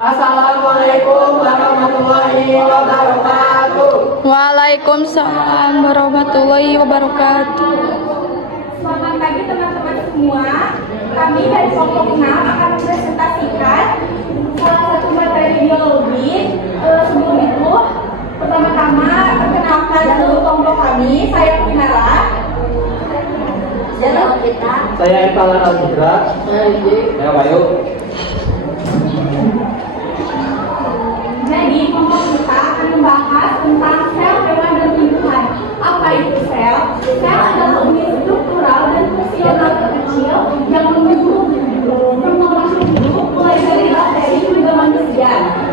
Assalamualaikum warahmatullahi wabarakatuh. Waalaikumsalam warahmatullahi wabarakatuh. Selamat pagi teman-teman semua. Kami dari kelompok 6 akan mempresentasikan salah satu materi biologi. Sebelum itu, pertama-tama perkenalkan dulu kelompok kami. Saya Pinara. Saya Ekalan Algebra. Saya Bayu. Jadi, kelompok kita akan membahas tentang sel, hewan, dan tumbuhan. Apa itu sel? Sel adalah unit struktural dan fungsional terkecil yang membentuk makhluk hidup mulai dari bakteri hingga manusia.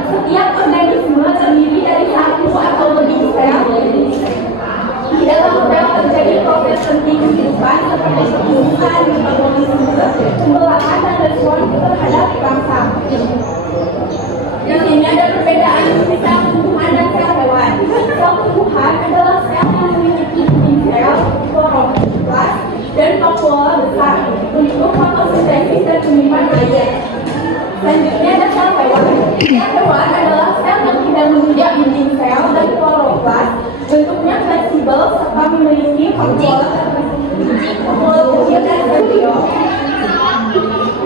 Setiap organisme terdiri dari satu atau lebih sel. Di dalam sel terjadi proses penting kehidupan seperti pertumbuhan, metabolisme, pembelahan, dan respon terhadap rangsang. Di sini ada perbedaan sel tumbuhan dan sel hewan. Sel tumbuhan adalah sel yang memiliki dinding sel, kloroplas, dan vakuola besar untuk fotosintesis dan penyimpan air. Selanjutnya ada sel hewan. Sel hewan adalah sel yang tidak memiliki dinding sel dan kloroplas, bentuknya fleksibel serta memiliki vakuola kecil dan steriol.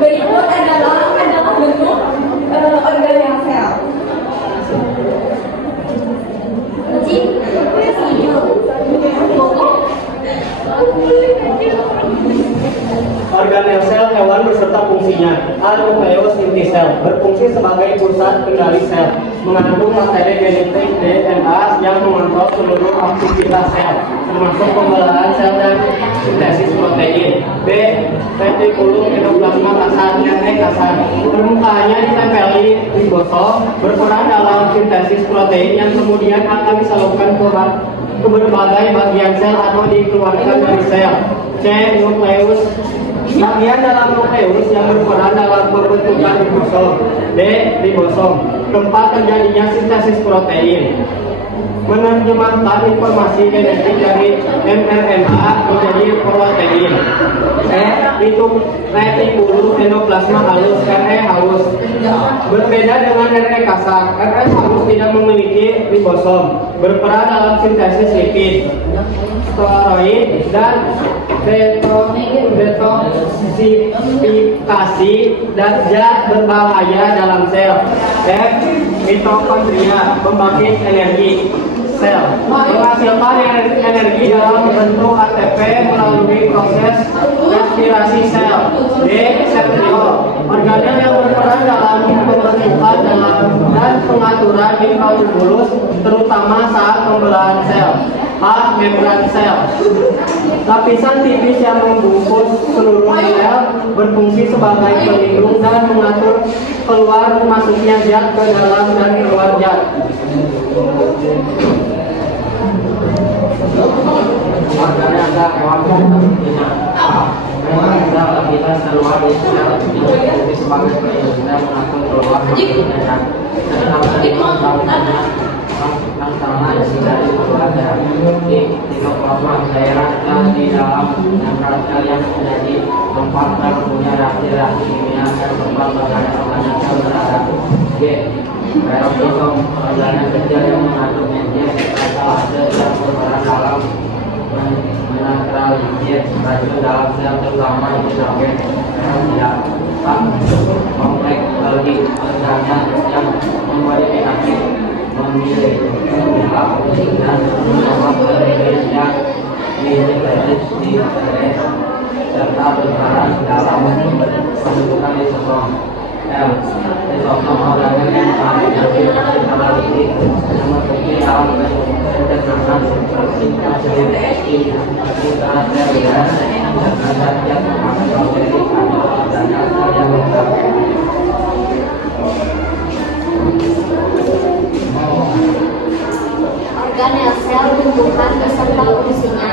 Berikut adalah bentuk organel sel. Organel sel hewan beserta fungsinya. A. Nukleus inti sel berfungsi sebagai pusat kendali sel, mengandung materi genetik DNA yang mengontrol seluruh aktivitas sel, termasuk pembelahan sel dan sintesis protein. B. Retikulum endoplasma kasar yang kasar. Permukaannya ditempeli ribosom, berperan dalam sintesis protein yang kemudian akan disalurkan ke berbagai bagian sel atau dikeluarkan dari sel. C. Nukleus. Bagian dalam nukleus yang berperan dalam pembentukan ribosom. D. Ribosom, tempat terjadinya sintesis protein, menerjemahkan informasi genetik dari mRNA menjadi protein. Itu retikulum endoplasma halus, RE halus. Berbeda dengan RE kasar, RE halus tidak memiliki ribosom, berperan dalam sintesis lipid, steroid, dan detoksifikasi dan zat berbahaya dalam sel. F. Mitokondria, pembangkit energi sel, menghasilkan energi dalam bentuk ATP melalui proses respirasi sel. D. Sentriol, organel yang berperan dalam pembentukan dan pengaturan mikrotubulus, terutama saat pembelahan sel. A. Membran sel, lapisan tipis yang membungkus seluruh sel, berfungsi sebagai pelindung dan mengatur keluar masuknya zat ke dalam dan keluar zat. Organel ada hewan ada aktivitas keluar dari sel yang berfungsi sebagai pelindung dan mengatur keluar masuknya zat. Sama dari keluarga di mikroplasma cairan di dalam membran sel yang menjadi tempat berlakunya reaksi kimia dan tempat berada organel sel berada. G. Peroxisom, organel kecil yang mengandung enzim katalyse yang berperan dalam menetralisir racun dalam sel, terutama hidrogen peroksida. Kompleks biologi, organel yang memberi penyakit, memilih dan menolak yang disintesis di sel serta berperan dalam pembentukan lisosom. L. Lisosom, organel yang mengandung metabolitik yang berfungsi dalam pencernakan sintesis intraseluler dan zat makroskopik atau organel sel yang lengkap. Organel sel tumbuhan beserta fungsinya.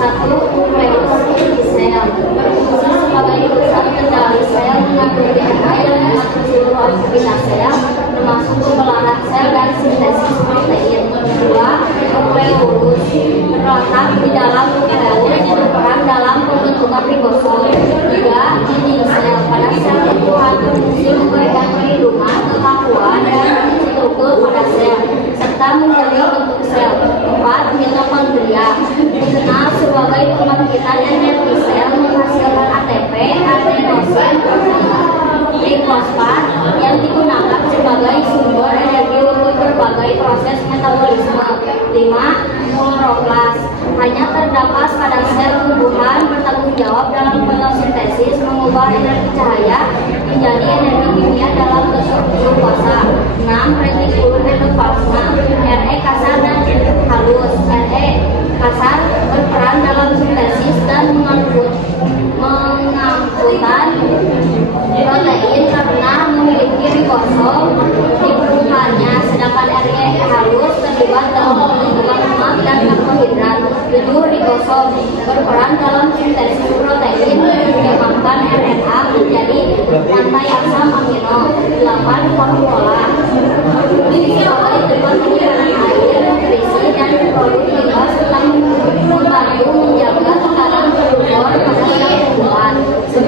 1. Nukleus inti sel, berfungsi sebagai pusat kendali sel, mengatur DNA yang mengatur seluruh aktivitas sel, termasuk pembelahan sel dan sintesis protein. 2. Nukleus, terletak di dalam nukleus, berperan dalam pembentukan ribosom. 3. Dinding sel, pada sel tumbuhan berfungsi memberikan perlindungan, kekakuan, dari proses metabolisme. 5. Kloroplas hanya terdapat pada sel tumbuhan, bertanggung jawab dalam fotosintesis, mengubah energi cahaya menjadi energi kimia dalam bentuk glukosa. 6. Retikulum endoplasma Re kasar dan halus. Re kasar berperan dalam sintesis dan mengangkutan protein karena memiliki ribosom di permukaannya, sedangkan Re halus terlibat dalam pembentukan lemak dan karbohidrat. 7. Ribosom berperan dalam sintesis protein, menyebabkan RNA menjadi rantai asam amino. 8. Formula sebagai tempat penyimpanan air, nutrisi, dan produk limbah serta membantu menjaga tekanan glukos pada sel tumbuhan. 9.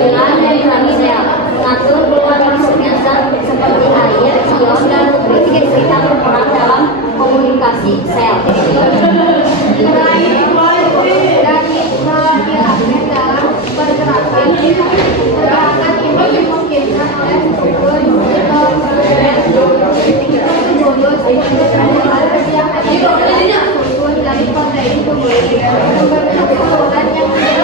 Membran sel mengatur keluar masuknya zat seperti air, ion, dan nutrisi serta berperan dalam komunikasi sel. Dalam pergerakan ini dimungkinkan oleh struktur dari protein tubuh dan yang terlibat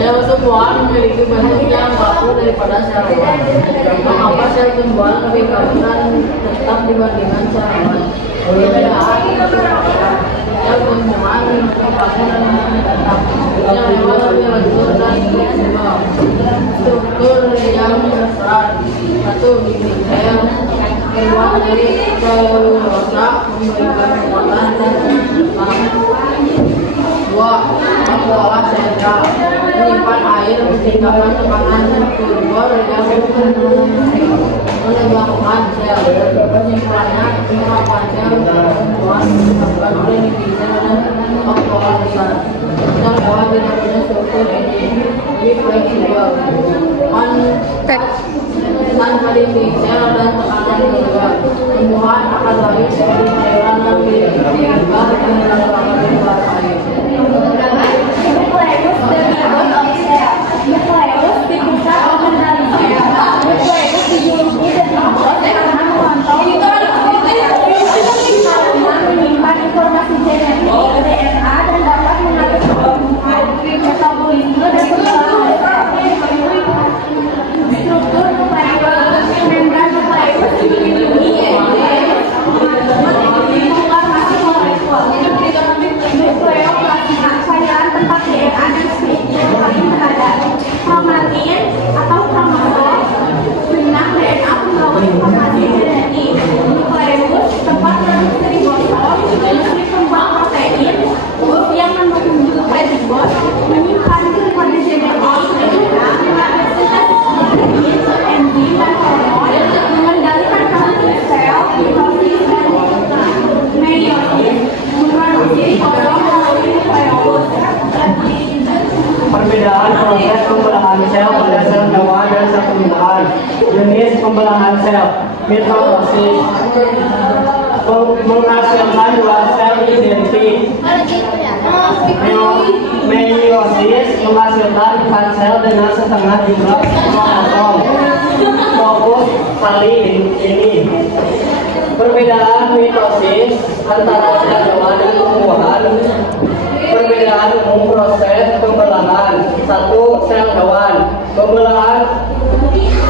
Sel tumbuhan memiliki bentuk yang baku daripada sel hewan. Mengapa sel tumbuhan lebih karunan tetap dibandingkan sel hewan? Perbedaan sel tumbuhan lebih baku dan tetap. Sel hewan lebih lentur dan fleksibel. Struktur yang berperan. 1. Dinding sel. Kedua, dari selulosa memberikan kekuatan dan kecepatan. 2. Pola sentral menyimpan air, menciptakan tekanan turbo yang menyebabkan sel. Kesimpulannya, penerapan sel tumbuhan disebabkan oleh divisi dan optimisan. Sel hewan tidak punya struktur ini, lebih fleksibel. Tanpa dinding sel dan tekanan turbo, tumbuhan akan lahir seperti sayuran dan tinggal dalam luar air. Nukleus di pusat pengendali sel. Nukleus dijuluki dan karena mengontrol menyimpan informasi genetik DNA dan dapat mengatur pertumbuhan, metabolisme, dan perkembangan sel. Struktur nukleus, membran nukleus dilindungi informasi molekul. Nukleoplasma, cairan tempat DNA dan struktur paling berada. Kromatin atau kromosom, benang DNA pembawa informasi genetik. Nukleus, tempat produksi ribosom, industri kembang protein, yang mendukung ribos, menyimpan kode genetik, sintesis protein, enzim dan hormon, mengendalikan fungsi sel, mitosis dan meiosis, memproduksi ribosom melalui nukleus. Perbedaan proses pembelahan sel pada sel hewan dan sel tumbuhan. Jenis pembelahan sel. Mitosis menghasilkan dua sel identik. Meiosis menghasilkan 4 sel dengan setengah jumlah kromosom. Fokus kali ini. Perbedaan mitosis antara sel hewan dan tumbuhan. Perbedaan umum proses pembelahan. 1. Sel hewan. Pembelahan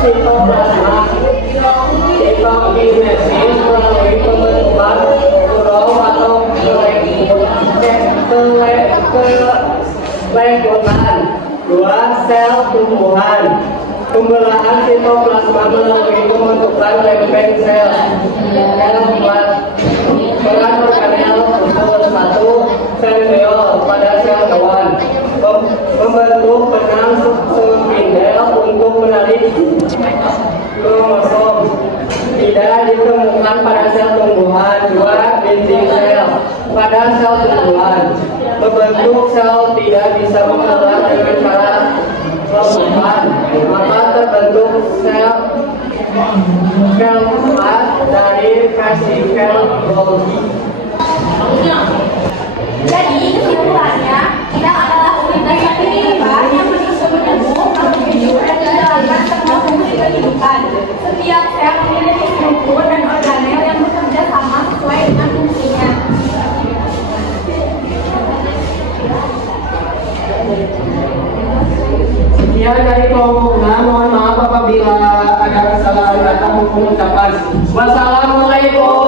sitoplasma. Sitokinesis melalui pembentukan urom atau kelekutan. 2. Sel tumbuhan. Pembelahan sitoplasma melalui pembentukan lempeng sel. Peran organel unsur 1 sel pada sel hewan. Membentuk benang spindel untuk menarik kromosom. Tidak ditemukan pada sel tumbuhan. 2. Dinding sel pada sel tumbuhan. Membentuk sel tidak bisa membelah dengan cara lembaran, maka terbentuk sel keempat dari vesikel Golgi. Jadi kesimpulannya, tidak adalah unitas satu kehidupan yang menyusun tubuh, kehidupan dan menjalankan semua fungsi kehidupan. Setiap sel memiliki struktur dan organel yang bekerja sama sesuai dengan fungsinya. Sekian dari kelompok 6. Mohon maaf apabila ada kesalahan atau pengucapan. Wassalamualaikum.